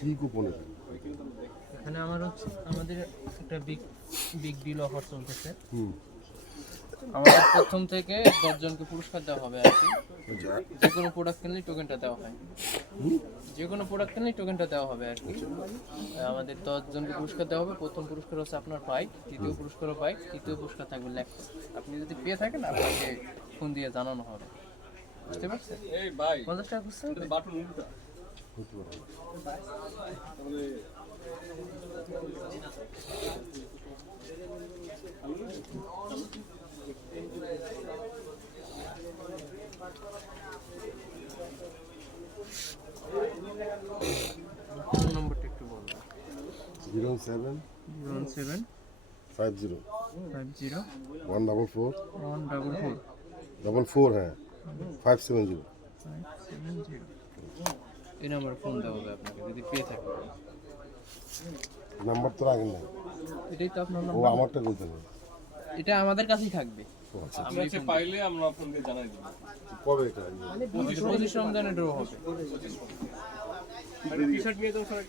কি কুপন এখানে আমাদের একটা বিগ ডিল অফার চলতেছে। আমাদের প্রথম থেকে 10 জনকে পুরস্কার দেওয়া হবে আর কি। যে কোনো প্রোডাক্ট কিনলে টোকেনটা দেওয়া হয়, যে কোনো প্রোডাক্ট কিনলে টোকেনটা দেওয়া হবে আর কি। আমাদের 10 জনকে পুরস্কার দেওয়া হবে। প্রথম পুরস্কার হচ্ছে আপনার বাইক, দ্বিতীয় পুরস্কারও বাইক, তৃতীয় পুরস্কার থাকবে ল্যাপটপ। আপনি যদি পেয়ে থাকেন আপনাকে ফোন দিয়ে জানানো হবে। বুঝতে পারছেন? 50 টাকা খুঁজছে ফোন নম্বরটা একটু বলবেন। 07 07 50 50 144 144 44 হ্যাঁ 570 570। এই নাম্বারে ফোন দেওয়া হবে আপনাকে যদি পেয়ে থাকেন। নাম্বার তো রাখেন না। এটাই তো আপনার ও নাম্বার। আমারটা কইতে হবে। এটা আমাদের কাছেই থাকবে। আমরা পাইলে আমরা ফোন দিয়ে জানাই দেব। কবে এটা? 25 রমজানে ড্র হবে। টি-শার্ট নিয়ে যাও স্যার।